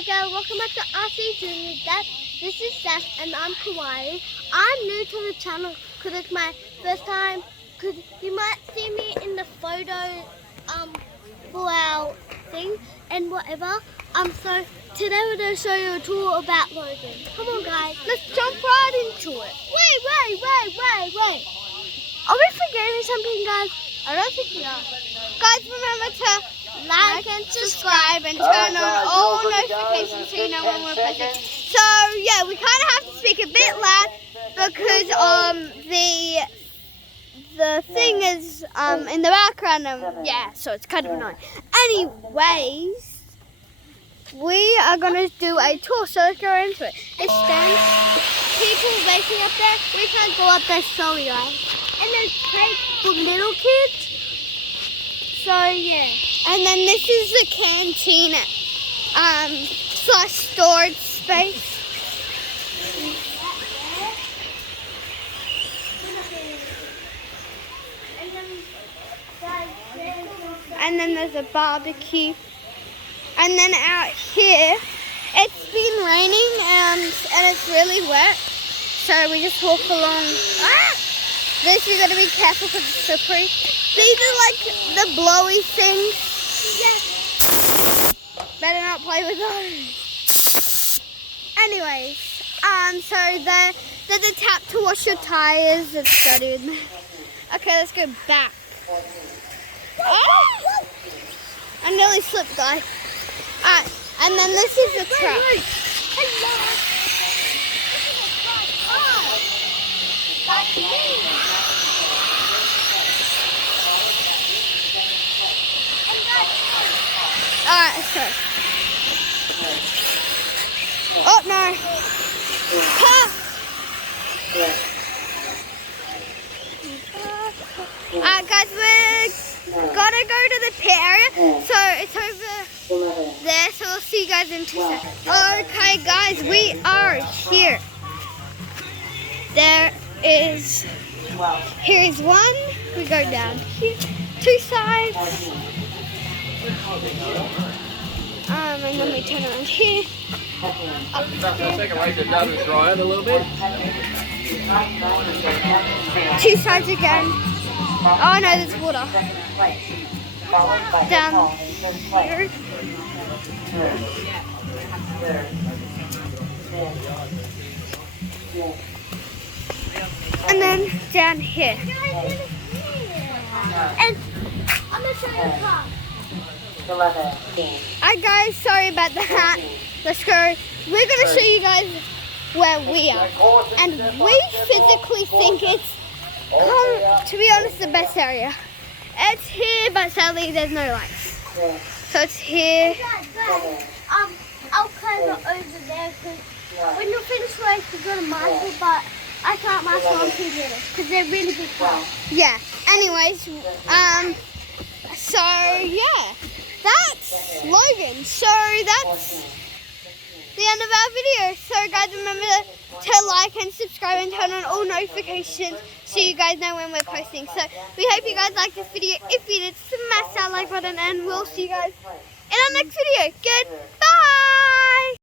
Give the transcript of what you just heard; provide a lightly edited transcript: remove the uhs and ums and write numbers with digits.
Hey guys, welcome back to RC Junior. This is Seth and I'm Kawaii. I'm new to the channel because it's my first time. Because you might see me in the photo for our thing and whatever. So today we're going to show you a tour about Logan. Come on guys, let's jump right into it. Wait. Are we forgetting something, guys? I don't think we are. Guys, remember to like and subscribe and turn on all notifications so you know when we're posting. So yeah, we kind of have to speak a bit loud because the thing is in the background. Yeah, so it's kind of annoying. Anyways, we are gonna do a tour, so let's go into it. It stands people racing up there. We can't go up there, so we guys. And there's cake for little kids. So yeah. And then this is the canteen slash storage space. And then there's a barbecue. And then out here, it's been raining and it's really wet. So we just walk along. This you gotta be careful because it's slippery. These are like the blowy things. Yes. Better not play with those. Anyways, so there's a tap to wash your tires. It's dirty in there. Okay, let's go back. Oh! I nearly slipped, guys. Alright, and then this is the trap. Alright, let's go. Oh no. Alright guys, we're gotta go to the pit area. So it's over there, so we'll see you guys in 2 seconds. Okay guys, we are here. Here's one. We go down here. 2 sides. And then we turn around here. Take a wait to dry it a little bit. 2 sides again. Oh no, there's water. Down here. And then down here. And I'm gonna show you the car. Alright guys, sorry about that. Let's go. We're going to show you guys where we are. And we physically think it's, to be honest, the best area. It's here, but sadly there's no lights. So it's here. Guys, I'll climb it over there because when you're finished race, you're going to master, but I can't master on 2 little because they're really big cars. Yeah. Anyways, so yeah. That's Logan. So that's the end of our video. So guys, remember to like and subscribe and turn on all notifications so you guys know when we're posting. So we hope you guys liked this video. If you did, smash that like button and we'll see you guys in our next video. Good.